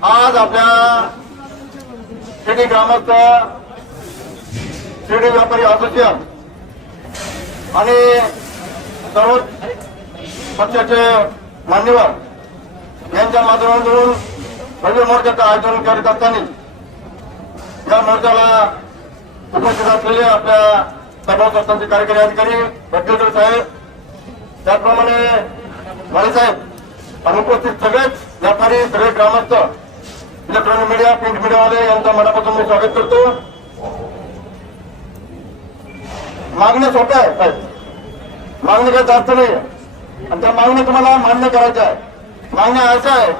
आज आपल्या शिर्डी ग्रामस्थ शिर्डी व्यापारी असोसिएशन आणि सर्व पक्षाचे मान्यवर यांच्या माध्यमातून भव्य मोर्चाचं आयोजन करीत असताना या मोर्चाला उपस्थित असलेले आपल्या सभासदांचे कार्यकारी अधिकारी भट्टेश्वर साहेब त्याचप्रमाणे माळे साहेब आणि उपस्थित सगळेच व्यापारी सगळे ग्रामस्थ इलेक्ट्रॉनिक मीडिया प्रिंट मीडियावाले यांचा मनापासून मी स्वागत करतो. मागण्या सोप्या आहे साहेब. मागणी काही जास्त नाही आणि त्या मागण्या तुम्हाला मान्य करायच्या आहे मागण्या अशा आहे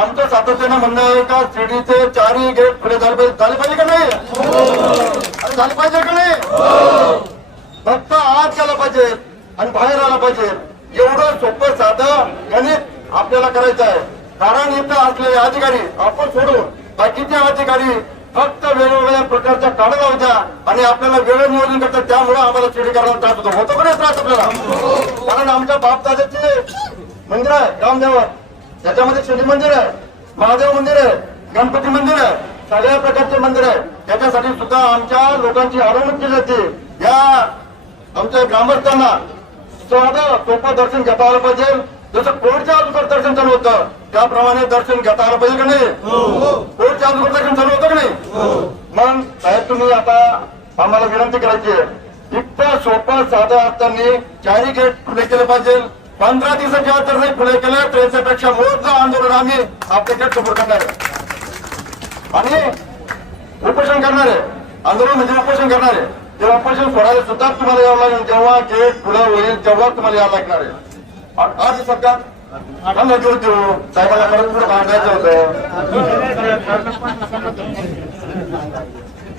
आमचं सातत्यानं म्हणणं आहे का सीडीचे चारही गेट खुले झाले पाहिजे. झाले पाहिजे का नाही? झाले पाहिजे का नाही? फक्त आत गेला पाहिजे आणि बाहेर आला पाहिजे. एवढं सोपं साधं गणित आपल्याला करायचं आहे. कारण इथं असलेले अधिकारी आपण सोडून बाकीचे अधिकारी फक्त वेगवेगळ्या प्रकारच्या काढा लावत्या आणि आपल्याला वेळ नियोजन करतात. त्यामुळे आम्हाला चिडी करायला त्रास होतो. होतो का त्रास आपल्याला? कारण आमच्या बापदादाचे मंदिर आहे रामदेवर त्याच्यामध्ये शनी मंदिर आहे महादेव मंदिर आहे गणपती मंदिर आहे सगळ्या प्रकारचे मंदिर आहे. त्याच्यासाठी सुद्धा आमच्या लोकांची अडवणूक केली जाते या आमच्या ग्रामस्थांना साधं सोपं दर्शन घेता आलं पाहिजे. जसं कोविडच्या अगोदर दर्शन चालू होतं त्याप्रमाणे दर्शन घेता आलं पाहिजे का नाही? कोविडच्या अगोदर दर्शन चालू होतं का नाही? मग साहेब तुम्ही आता आम्हाला विनंती करायची आहे. इतकं सोपं साधं असताना चारी गेट खुले केले पाहिजे. पंधरा दिवसाच्या आत जर नाही खुले केले. तर याच्यापेक्षा मोठं आंदोलन आम्ही आपले गेट समोर करणार आहे. आणि उपोषण करणार आहे. आंदोलन म्हणजे उपोषण करणार आहे. ते उपोषण सोडायला सुद्धा तुम्हाला यावं लागेल. जेव्हा गेट खुलं होईल तेव्हा तुम्हाला यावं लागणार आहे. आज सरकार आम्हाला घेऊन देऊ साहेबांना परत पुढे मागायचं होतं.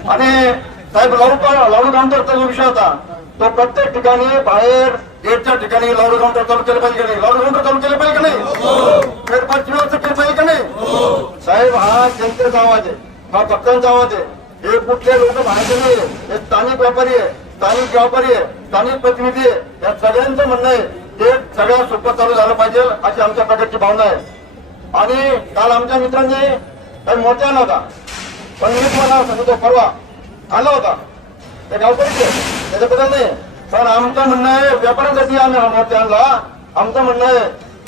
आणि साहेब लाडू का- लाडू काउंटरचा जो विषय होता तो प्रत्येक ठिकाणी बाहेर गेटच्या ठिकाणी लाडू काउंटर चालू केलं पाहिजे का नाही? लाडू काउंटर चालू केलं पाहिजे का नाही? फेरफारची व्यवस्था केली पाहिजे का नाही? साहेब हा जनतेचा आवाज आहे हा भक्तांचा आवाज आहे. हे कुठले लोक बाहेरचे नाही हे स्थानिक व्यापारी आहे स्थानिक व्यापारी आहे स्थानिक प्रतिनिधी आहे या सगळ्यांचं म्हणणं आहे ते सगळ्या सोपं चालू झालं पाहिजे अशी आमच्या प्रकारची भावना आहे. आणि काल आमच्या मित्रांनी काही मोर्चा आला होता. पण मी तुम्हाला सांगतो परवा आला होता. ते गावकरीचे त्याच्याबद्दल नाही. पण आमचं म्हणणं आहे व्यापाऱ्यांसाठी आम्ही मोर्चा आणला. आमचं म्हणणं आहे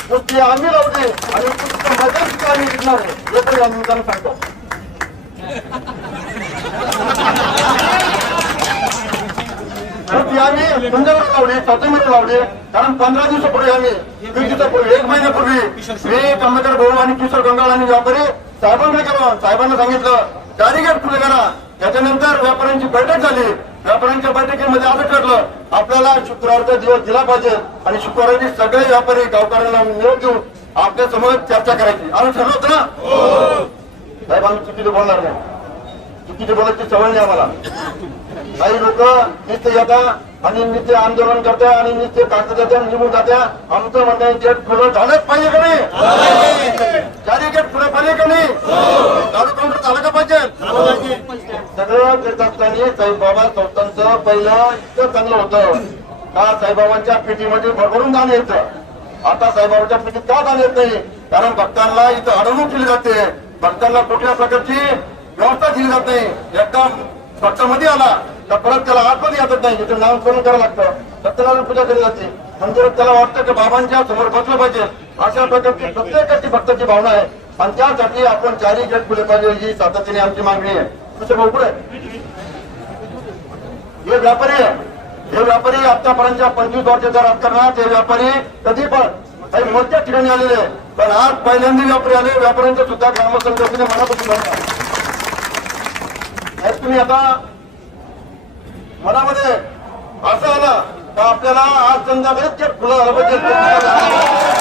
कुस्ती आम्ही लावली आणि मजा आम्ही विकणार आहे. हे तरी आम्ही त्यांना सांगतो. कुस्ती आम्ही तुमच्याकडे लावली स्वतःमध्ये लावली. कारण पंधरा दिवसापूर्वी आम्ही वीस दिवसापूर्वी एक महिन्यापूर्वी मी कमलेकर भाऊ आणि किशोर गंगाळ आणि व्यापारी साहेबांकडे गेलो साहेबांना सांगितलं चारी गेट खुले करा त्याच्यानंतर व्यापाऱ्यांची बैठक झाली. व्यापाऱ्यांच्या बैठकीमध्ये असं ठरलं आपल्याला शुक्रवारचा दिवस दिला पाहिजे आणि शुक्रवारी सगळे व्यापारी गावकऱ्यांना निरोप देऊन आपल्यासमोर चर्चा करायची. असं ठरलं होतं ना? साहेब आम्ही चुकीचं बोलणार नाही. चुकीची बोलायची सवय नाही आम्हाला. काही लोक नुसते येतात आणि नित्य आंदोलन करतात आणि नित्य कागद देतात निघून जातात आमचं म्हणणं गेट खुलं झालंच पाहिजे का नाही? चारी गेट खुलं पाहिजे का नाही? चालू काउंटर झालं का पाहिजे? सगळं करत असताना साईबाबा संस्थांचं पहिलं इतकं चांगलं होतं. का साईबाबांच्या पेटीमध्ये भरभरून जाणं येतं? आता साईबाबांच्या पेटीत का जाणं येत नाही? कारण भक्तांना इथं अडवणूक केली जाते. भक्तांना कुठल्या प्रकारची व्यवस्था दिली जात नाही. एकदम भक्तामध्ये आला. तर परत त्याला आतमध्ये येतच नाही इथं नामस्मरण करावं लागतं. सत्यनारायण पूजा केली जाते. म्हणजे त्याला वाटतं की बाबांच्या समोर बसलं पाहिजे. अशा प्रकारची प्रत्येकाची भक्ताची भावना आहे. आणि त्यासाठी आपण चारही गेट खुले पाहिजे ही सातत्याने आमची मागणी आहे. तसे भाऊ हे व्यापारी हे व्यापारी आतापर्यंतच्या पंचवीस वर्षाच्या राजकारणात हे व्यापारी कधी पण काही मोठ्या ठिकाणी आलेले पण आज पहिल्यांदा व्यापारी आले. व्यापाऱ्यांचं सुद्धा ग्रामसंघटनेने मनापासून तुम्ही आता मनामध्ये असं आलं का आपल्याला आज संध्याकाळीच गेट खुलं झालं पाहिजे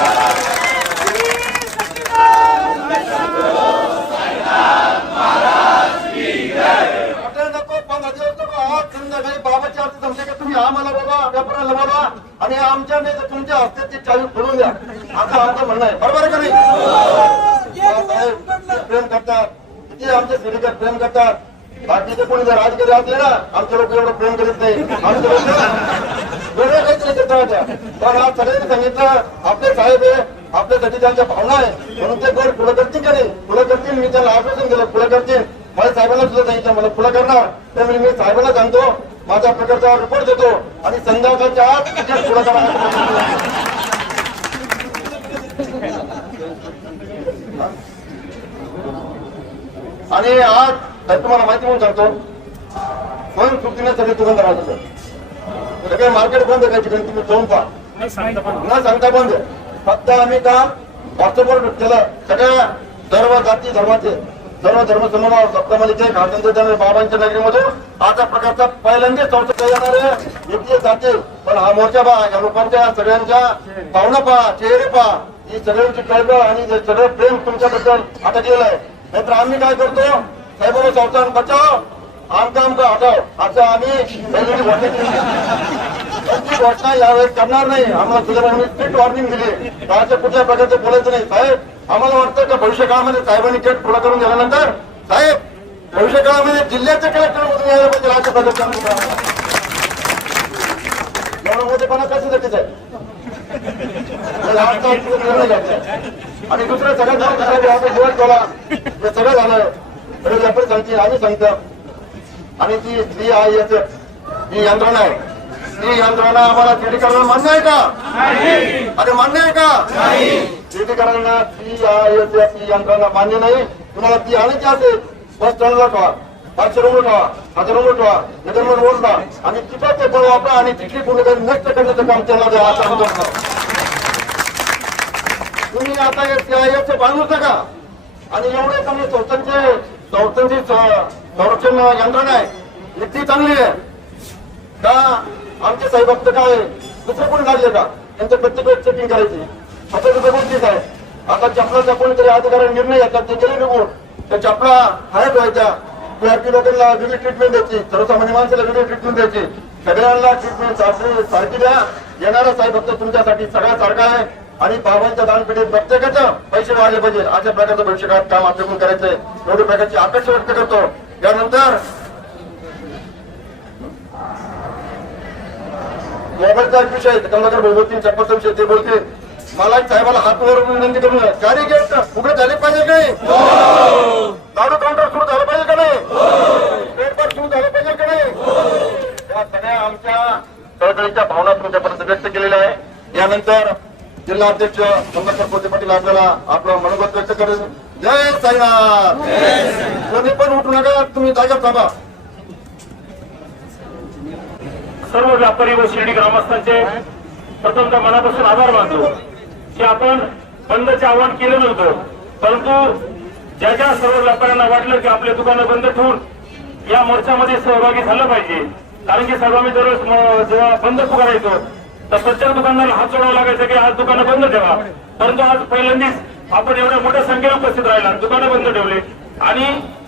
समजे का तुम्ही आम्हाला बाबा व्यापाऱ्याला बोला आणि आमच्या नाही तर तुमच्या हस्ते ती चावी खोलून द्या. असं आमचं म्हणणं आहे. बरोबर का नाही? बाबासाहेब प्रेम करतात. किती आमचे सिरिकर प्रेम करतात. बाकीचे कोणी जर राजकीय असले ना आमचे लोक एवढं प्रेम करीत नाही. आमचे लोक वेगळं काहीतरी करतात पण आज सगळ्यांनी सांगितलं आपले साहेब आहे आपल्यासाठी त्यांच्या भावना आहे. म्हणून ते गट पुढे करतील का नाही? पुढे करतील मी त्यांना आश्वासन दिलं पुढे करतील मला साहेबांना सुद्धा सांगितलं मला पुढे करणार. त्यामुळे मी साहेबांना सांगतो माझा प्रकारचा रिपोर्ट देतो. आणि संध्याकाळच्या आत तिकीट पुढे करणार आणि आज तर तुम्हाला माहिती म्हणून सांगतो. स्वयं सुट्टीने सगळे दुकानदार आले होते. सगळे मार्केट बंद ठिकाणी तुम्ही जाऊन पहा. न सांगता बंद आहे. फक्त आम्ही काम व्हॉट्सअपवर केलं. सगळ्या सर्व जाती धर्माचे सर्व धर्म समभाव सप्तमालीचे खासदार बाबांच्या नगरीमधून आता प्रकारचा पहिल्यांदाच संसद येणार आहे एकटे जाते पण हा मोर्चा पहा या लोकांच्या सगळ्यांच्या भावना पहा चेहरे पहा. ही सगळ्यांची कळकळ आणि जे सगळं प्रेम तुमच्याबद्दल आता गेलं आहे नाहीतर आम्ही काय करतो? साहेबांना संस्थान बचाव. आमचं आमचं हटाव असं आम्ही पहिल्यांदा घोषणा घोषणा यावेळेस करणार नाही. आम्हाला सुधारांनी स्ट्रिक्ट वॉर्निंग दिली. त्याच्या कुठल्या प्रकारचं बोलायचं नाही. साहेब आम्हाला वाटतं का भविष्य काळामध्ये साहेबांनी केट पुढे करून दिल्यानंतर साहेब भविष्य काळामध्ये जिल्ह्याचे कलेक्टर मधून यायला पाहिजे राज्य प्रकारचं एवढं मोठेपणा कशासाठीच आहे? आणि दुसरं सगळं झालं झाला सगळं झालं. तरी व्यापारी सांगतील आम्ही सांगतो. आणि ती स्त्री आहे याच ही यंत्रणा आहे ती यंत्रणा आम्हाला करायला मान्य आहे का? अरे मान्य आहे का? करायला ती ही यंत्रणा मान्य नाही. तुम्हाला ती आणायची असेल बस स्टँडला ठेवा पाचशे रुपये ठेवा हजार रुपये ठेवा नगर रोडला आणि तिथं ते बळ वापरा आणि तिथली गुन्हेगारी नष्ट करण्याचं काम त्यांना द्या आता तुम्ही आता बांधूच नका आणि एवढे चांगले संस्थांचे संस्थांची संरक्षण यंत्रणा आहे. इतकी चांगली आहे. का? आमचे साहेब फक्त काय दुसरं कोणी काढले का? त्यांच्या प्रत्येक चेकिंग करायची. आता दुसरं गोष्टीच आहे. आता चपलाचा कोणीतरी अधिकारी निर्णय घेतात ते गेले निघून. त्या चपला हायक व्हायच्या. पीआरपी लोकांना वेगळी ट्रीटमेंट द्यायची. सर्वसामान्य माणसाला वेगळी ट्रीटमेंट द्यायची. सगळ्यांना ट्रीटमेंट सारखी सारखी द्या. येणारा साहेब फक्त तुमच्यासाठी सगळ्या सारखा आहे. आणि बाबांच्या दानपेठीत प्रत्येकाचं पैसे वाढले पाहिजे. अशा प्रकारचं भविष्यकाळात काम आपल्याकडून करायचंय. एवढी प्रकारची अपेक्षा व्यक्त करतो. यानंतर मोबाईलचा एक विषय कमलाकर बोलतील चप्पलचा विषय ते बोलतील मला एक साहेबाला हात वर विनंती करून गाडी गेट उघडे झाले पाहिजे का नाही? लाडू काउंटर सुरू झालं पाहिजे का नाही? पेट bar सुरू झालं पाहिजे का नाही? या सगळ्या आमच्या चळवळीच्या भावना तुमच्यापर्यंत व्यक्त केलेल्या आहे. यानंतर जिल्हा अध्यक्ष कमलाकर पोते पाटील आपल्याला आपलं मनोगत व्यक्त करेल. जय साईनाथ! कधी पण उठू नका तुम्ही जागा थांबा. सर्व व्यापारी व शिर्डी ग्रामस्थांचे प्रथमतः मनापासून आभार मानतो की आपण बंदचे आवाहन केलं नव्हतं परंतु ज्या ज्या सर्व व्यापाऱ्यांना वाटलं की आपले दुकानं बंद ठेवून या मोर्चामध्ये सहभागी झालं पाहिजे कारण की सर्व आम्ही दररोज जेव्हा बंद पुकारायचो तर प्रत्येक दुकानदाराला हात सोडावा लागायचा की आज दुकानं बंद ठेवा. परंतु आज पहिल्यांदाच आपण एवढ्या मोठ्या संख्येने उपस्थित राहिला दुकानं बंद ठेवले. आणि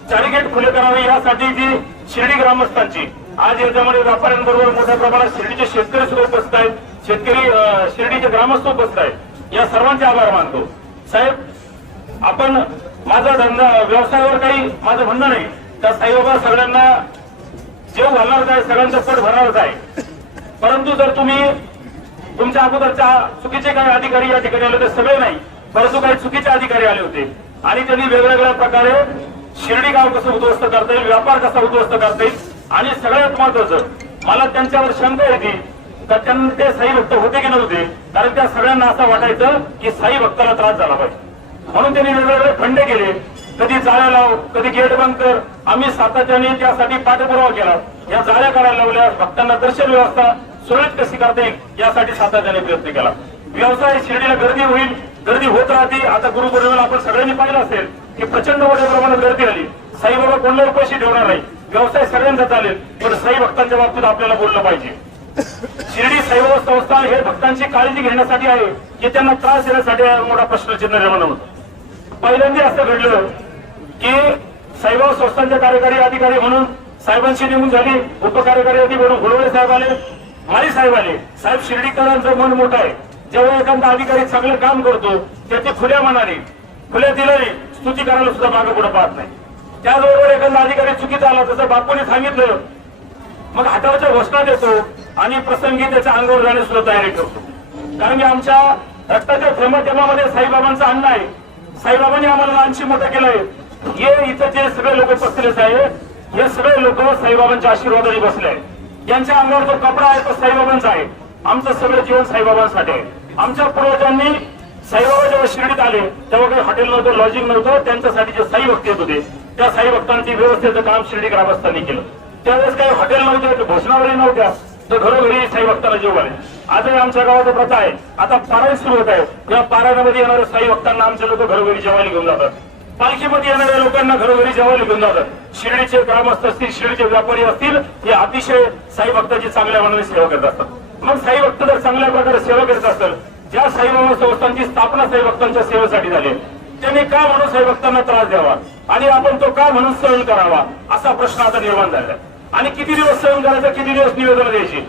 चारी गेट खुले करावे यासाठी जी शिर्डी ग्रामस्थांची आज याच्यामध्ये व्यापाऱ्यांबरोबर मोठ्या प्रमाणात शिर्डीचे शेतकरी सुद्धा उपस्थित आहेत. शेतकरी शिर्डीचे ग्रामस्थ उपस्थित आहेत. या सर्वांचे आभार मानतो. साहेब आपण माझा धंदा व्यवसायावर काही माझं म्हणणं नाही. तर साईबाबा सगळ्यांना जेव घालणारच आहे सगळ्यांचं पट भरणारच आहे. परंतु जर तुम्ही तुमच्या अगोदरच्या चुकीचे काही अधिकारी या ठिकाणी आले होते सगळे नाही परंतु काही चुकीचे अधिकारी आले होते. आणि त्यांनी वेगवेगळ्या प्रकारे शिर्डी गाव कसं उद्ध्वस्त करता येईल व्यापार कसा उद्ध्वस्त करता येईल आणि सगळ्यात महत्वाचं मला त्यांच्यावर शंका येते तर त्यांना ते साई भक्त होते की नव्हते? कारण त्या सगळ्यांना असं वाटायचं की साई भक्ताला त्रास झाला पाहिजे. म्हणून त्यांनी वेगवेगळे खंडे केले. कधी जाळ्या लाव कधी गेट बंद कर. आम्ही सातत्याने त्यासाठी पाठपुरावा केला. या जाळ्या करायला लावल्या भक्तांना दर्शन व्यवस्था सुरळीत कशी करता येईल यासाठी सातत्याने प्रयत्न केला. व्यवसाय शिर्डीला गर्दी होईल गर्दी होत राहते. आता गुरुपौर्णिमेला आपण सगळ्यांनी पाहिलं असेल की प्रचंड मोठ्या प्रमाणात गर्दी आली साईबाबा कोणाला पैसे ठेवणार नाही. व्यवसाय सगळ्यांचा चालेल पण साई भक्तांच्या बाबतीत आपल्याला बोललं पाहिजे. शिर्डी साईबाबा संस्थान हे भक्तांची काळजी घेण्यासाठी आहे की त्यांना त्रास देण्यासाठी मोठा प्रश्नचिन्ह निर्माण होतं. पहिल्यांदा असं घडलं की साईबाबा संस्थांचे कार्यकारी अधिकारी म्हणून साहेबांशी नेमणूक झाली. उपकार्यकारी अधिकारी म्हणून घोडवळे साहेब आले. माळी साहेब आले साहेब शिर्डीकरांचं मन मोठं आहे. जेव्हा एखादा अधिकारी चांगलं काम करतो त्याची खुल्या मनाने खुल्या दिलाने स्तुती करायला सुद्धा मागे पुढे पाहत नाही. त्याचबरोबर एखादा अधिकारी चुकीचा आला तसं बापूने सांगितलं मग हातावरच्या घोषणा देतो आणि प्रसंगी त्याच्या अंगावर जाणे सुद्धा तयारी करतो. कारण की आमच्या रक्ताच्या थेंबाथेंबामध्ये साईबाबांचं अन्न आहे. साईबाबांनी आम्हाला लहानशी मोठं केलंय. हे इथं जे सगळे लोक बसलेच आहे हे सगळे लोक साईबाबांच्या आशीर्वादाने बसले आहेत. यांच्या अंगावर जो कपडा आहे तो साईबाबांचा आहे. आमचं सगळं जीवन साईबाबांसाठी आहे. आमच्या पूर्वजांनी साईबाबा जेव्हा शिर्डीत आले तेव्हा काही हॉटेल नव्हतं लॉजिंग नव्हतं. त्यांच्यासाठी जे साई भक्त येत होते त्या साई भक्तांची व्यवस्थेचं काम शिर्डी ग्रामस्थांनी केलं. त्यावेळेस काही हॉटेल नव्हते घोषणावळी नव्हत्या. तर घरोघरी साई भक्तांना जेव आले. आजही आमच्या गावाचा प्रथा आहे. आता पारायण सुरू होत आहे. या पारायणामध्ये येणाऱ्या साई भक्तांना आमचे लोक घरोघरी जेवायला घेऊन जातात. पालखीमध्ये येणाऱ्या लोकांना घरोघरी जेवायला घेऊन जातात शिर्डीचे ग्रामस्थ असतील शिर्डीचे व्यापारी असतील हे अतिशय साई भक्ताची चांगल्या मनाने सेवा करत असतात. मग साई भक्त जर चांगल्या प्रकारे सेवा करत असतात ज्या साईबाबा संस्थांची स्थापना साई भक्तांच्या सेवेसाठी झाली त्यांनी का म्हणून साई भक्तांना त्रास द्यावा? आणि आपण तो का म्हणून सहन करावा? असा प्रश्न आता निर्माण झाला आणि किती दिवस सहन करायचा? किती दिवस निवेदन द्यायची?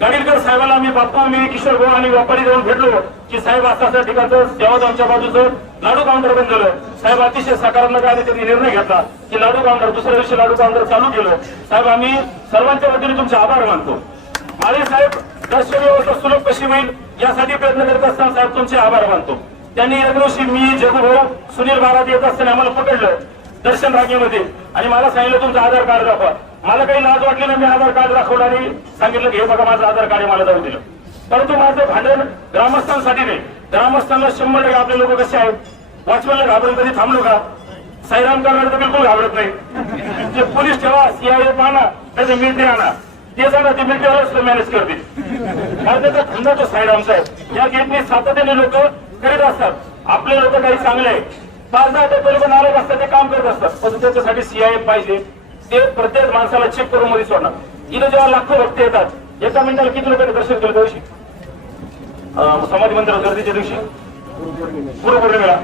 गाडीलकर साहेबांना आम्ही बाप्पा मी किशोर भाऊ आणि व्यापारी जाऊन भेटलो. की साहेब असं असं ठिकाणचं सेवाद आमच्या बाजूचं लाडू काउंटर बंद झालं साहेब अतिशय सकारात्मक आणि त्यांनी निर्णय घेतला की लाडू काउंटर दुसऱ्या दिवशी लाडू काउंटर चालू केलं. साहेब आम्ही सर्वांच्या वतीने तुमचे आभार मानतो. आणि साहेब दर्शन व्यवस्था सुलभ कशी होईल यासाठी प्रयत्न करत असताना साहेब तुमचे आभार मानतो. त्यांनी एक दिवशी मी जगभाऊ सुनील महाराज येत असताना आम्हाला पकडलं दर्शन रांगेमध्ये आणि मला सांगितलं तुमचं आधार कार्ड दाखवा. मला काही लाज वाटली ना मी आधार कार्ड दाखवलं आणि सांगितलं की हे बघा माझं आधार कार्ड आहे मला जाऊ दिलं. परंतु माझं भांडण ग्रामस्थांसाठी नाही. ग्रामस्थांना शंभर टक्के आपले लोक कसे आहेत? वॉचमॅनला घाबरून कधी थांबलो का? साईराम कर्नाड तर बिलकुल घाबरत नाही. जे पोलीस ठेवा सीआयए आणा त्याचे मिळते आणा. ते जाणं ते मिळते मॅनेज करतील. कारण त्याचा धंदा तो साईरामचा आहे. या गेटने सातत्याने लोक करीत असतात. आपले लोक काही चांगले आहे पाच दहा टक्के नाराज असतात ते काम करत असतात. पण त्याच्यासाठी सीआयए पाहिजे. ते प्रत्येक माणसाला चेक करून मध्ये सोडणार. इथं जेव्हा लाखो भक्त येतात एका मिनिटाला किती लोकांनी दर्शन केलं दिवशी? समाधी मंदिरात गर्दीच्या दिवशी? गुरुपौर्णिमेला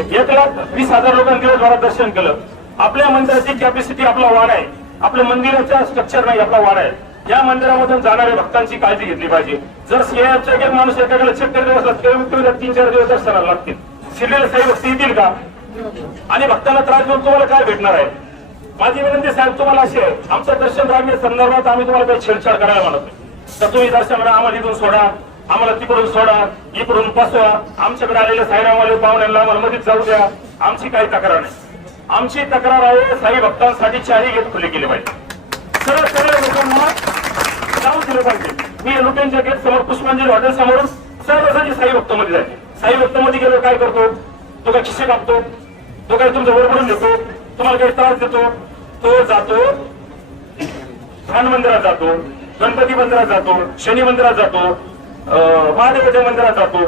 एक लाख वीस हजार लोकांनी दिवसभरात दर्शन केलं. आपल्या मंदिराची कॅपॅसिटी आपला वाढ आहे. आपल्या मंदिराचा स्ट्रक्चर नाही आपला वाढ आहे. या मंदिरामधून जाणाऱ्या भक्तांची काळजी घेतली पाहिजे. जर सीआयएफचा एक माणूस एकाकडे चेक करत असला तीन चार दिवस दर्शनाला लागतील. शिरलेले साहेब भक्ती येतील का? आणि भक्तांना त्रास देऊन तुम्हाला काय भेटणार आहे? माझी विनंती साहेब तुम्हाला अशी आहे. आमचं दर्शन रांगे संदर्भात आम्ही तुम्हाला काही छेडछाड करायला म्हणत नाही. तुम्ही दर्शन आम्हाला इथून सोडा आम्हाला तिकडून सोडा इकडून बसवा आमच्याकडे आलेले साईरामवाले पाहुण्यांना आम्हाला मध्येच जाऊ द्या. आमची काही तक्रार नाही. आमची तक्रार आहे साई भक्तांसाठी चारही गेट खुले केले पाहिजे. सर्व सर्व लोकांना जाऊ दिले पाहिजे. मी लोकांच्या गेट समोर पुष्पांजली हॉटेल समोरून सहजासहजी साई भक्त मध्ये जाते. साई भक्त मध्ये गेलो काय करतो? तो काय खिसे कापतो? तो काय तुमचं वरबडून देतो तुम्हाला काही त्रास देतो? तो जातो. ध्यान मंदिरात जातो. गणपती मंदिरात जातो शनी मंदिरात जातो महादेवाच्या मंदिरात जातो.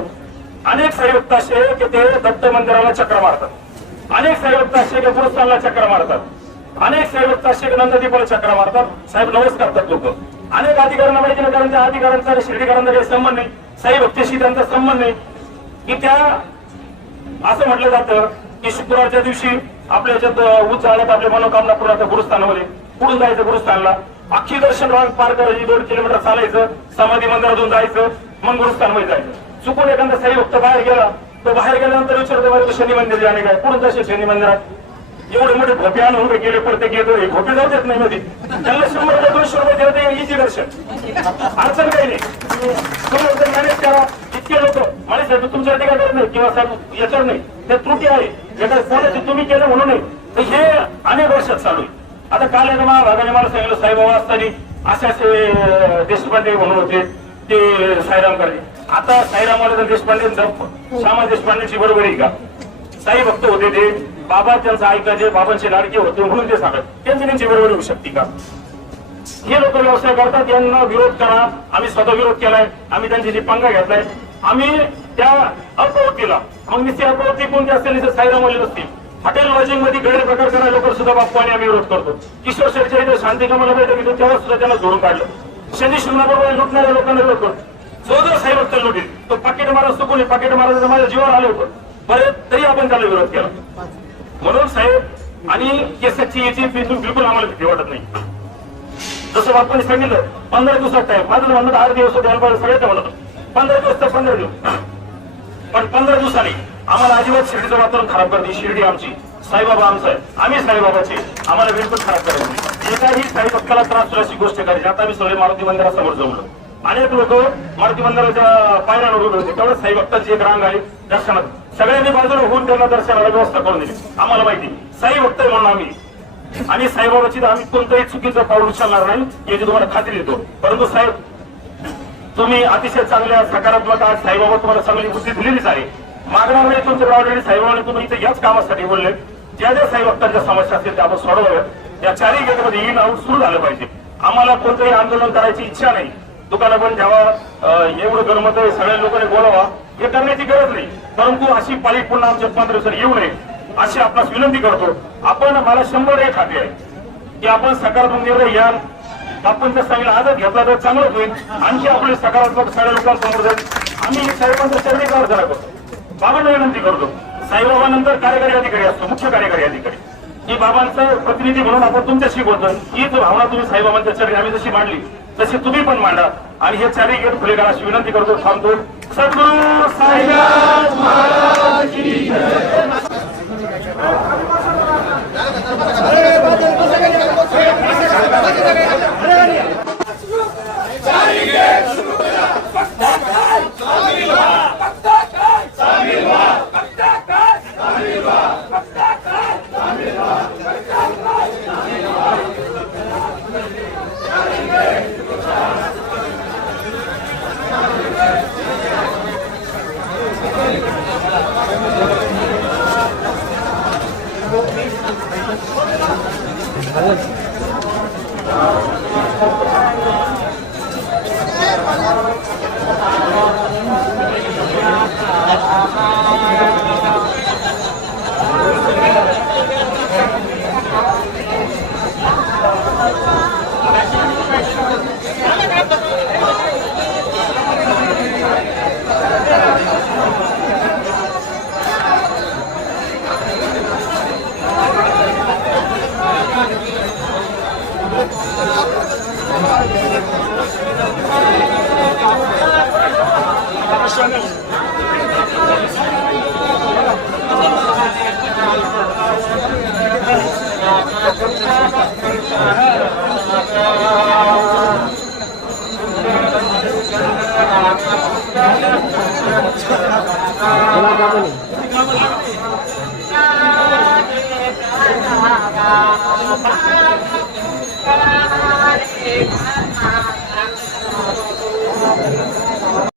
अनेक संयुक्त असे की ते दत्त मंदिराला चक्र मारतात. अनेक संयुक्त असे की गुरुस्थानला चक्र मारतात. अनेक संयुक्त असे की नंददीपाला चक्र मारतात. साहेब नवस करतात लोक. अनेक अधिकाऱ्यांना माहिती नाही कारण त्या अधिकाऱ्यांचा आणि शिर्डीकरांचा काही संबंध नाही. साई भक्तीशी त्यांचा संबंध नाही. की त्या असं म्हटलं जातं की शुक्रवारच्या दिवशी आपल्या याच्यात ऊस आपल्या मनोकामना पूर्ण गुरुस्थानामध्ये. पुढून जायचं गुरुस्थानला. अख्खी दर्शन रांग पार करायची दोन किलोमीटर चालायचं समाधी मंदिरातून जायचं मग गुरुस्थानमध्ये जायचं. चुकून एखादा साई भक्त बाहेर गेला तो बाहेर गेल्यानंतर विचारतो बरं, शनी मंदिर जाणे काय? कोण जाशील शनी मंदिरात? एवढे मोठे भोपे आणून उभे प्रत्येक येतो हे भोपे जाऊ देत नाही मध्ये त्यांना शंभर रुपये दोनशे रुपये देते इजी दर्शन. अडचण काही नाही. तुम्ही जर मॅनेज करा इतके लोक मला साहेब तुमच्या काय करत नाही? किंवा साहेब याच्यावर नाही. त्या त्रुटी आहे. एका तुम्ही केलं म्हणून नाही. तर हे अनेक वर्षात चालू आहे. आता काल एका महाभागाने मला सांगितलं साईबाबा असताना असे असे देशपांडे म्हणून होते. ते साईराम करणे. आता साईरामाला देशपांडे श्यामा देशपांडेची बरोबर आहे का? साई भक्त होते ते. बाबा त्यांचं ऐकायचे बाबांचे लाडके होते म्हणून ते सांगत. त्यांची त्यांची बरोबर होऊ शकते का? हे लोक व्यवसाय करतात यांना विरोध करा. आम्ही स्वतः विरोध केलाय. आम्ही त्यांची जी पंगा घेतलाय. आम्ही त्या अपवृत्तीला मग निश्चित अपवृत्ती कोणती असेल निश्चित साईरामवाले नसतील हॉटेल लॉजिंगमध्ये गैरप्रकार करणारे लोक सुद्धा बाप्पू आणि आम्ही विरोध करतो. किशोर शेठच्या इथे शांती कमाला बैठक घेतो तेव्हा सुद्धा त्यांना धोरण काढलं. शनी शिंगणाबरोबर लुटणाऱ्या लोकांना विरोध करतो. जो जो साहेब असतं लुटील तो पाकिट मारा तो कोणी पाकिट मारा माझ्या जीवावर आलं होतं. बरे तरी आपण त्याला विरोध केला. म्हणून साहेब आणि केसाची याची बिलकुल आम्हाला भीती वाटत नाही. जसं बाप्पाने सांगितलं पंधरा दिवसात टाइम माझं म्हणणं आठ दिवस होते सगळ्यात म्हणत पंधरा दिवस तर पंधरा दिवस. पण पंधरा दिवसांनी आम्हाला अजिबात शिर्डीचं वातावरण खराब करते शिर्डी आमची. साईबाबा आमचं आहे. आम्ही साईबाबाचे आम्हाला बिलकुल खराब करायचं नाही. एकाही साई भक्ताला त्रास होईल अशी गोष्ट करायची. आता आम्ही सगळे मारुती मंदिरासमोर जमलो अनेक लोक मारुती मंदिराच्या पायऱ्यांवर उभे होते. तेवढं साई भक्ताची एक रांग आहे दर्शनात. सगळ्यांनी बाजूला होऊन त्यांना दर्शनाला व्यवस्था करून दिली. आम्हाला माहिती साई भक्त म्हणून आम्ही. आणि साईबाबाची तर आम्ही कोणतंही चुकीचं पाऊल उचलणार नाही याची तुम्हाला खात्री देतो. परंतु साहेब तुम्ही अतिशय चांगल्या सकारात्मक आज साईबाबा तुम्हाला चांगली बुद्धी दिलेलीच आहे. मागणार नाही तुमचं ऑलरेडी साहेबांनी तुम्ही इथे याच कामासाठी बोलले. ज्या ज्या साई समस्या असतील त्या आपण सोडवाव्यात. या चारही गेटमध्ये इन आउट सुरू झालं पाहिजे. आम्हाला कोणतंही आंदोलन करायची इच्छा नाही. दुकानं पण ठेवा एवढं गरमत आहे सगळ्या लोकांनी बोलावा. हे करण्याची गरज नाही. परंतु अशी पाळी पुन्हा आमच्या पंधरा येऊ नये अशी आपणास विनंती करतो. आपण मला शंभर एक खाते आहे. की आपण सकारात्मक निर्णय घ्याल. आपण जर सांगितलं आजच घेतला तर चांगलं होईल. आणखी आपले सकारात्मक सगळ्या लोकांसमोर जाईल. आम्ही साहेबांचा चरणी प्रार्थना करतो. बाबांना विनंती करतो. साईबाबानंतर कार्यकारी अधिकारी असतो मुख्य कार्यकारी अधिकारी. ही बाबांचं प्रतिनिधी म्हणून आपण तुमच्याशी बोलतो. हीच भावना तुम्ही साईबाबांच्या चरणी आम्ही जशी मांडली तशी तुम्ही पण मांडा. आणि हे चारही गेट खुले करा अशी विनंती करतो. थांबतो. सद्गुरू साईबा महाराज की Thank you.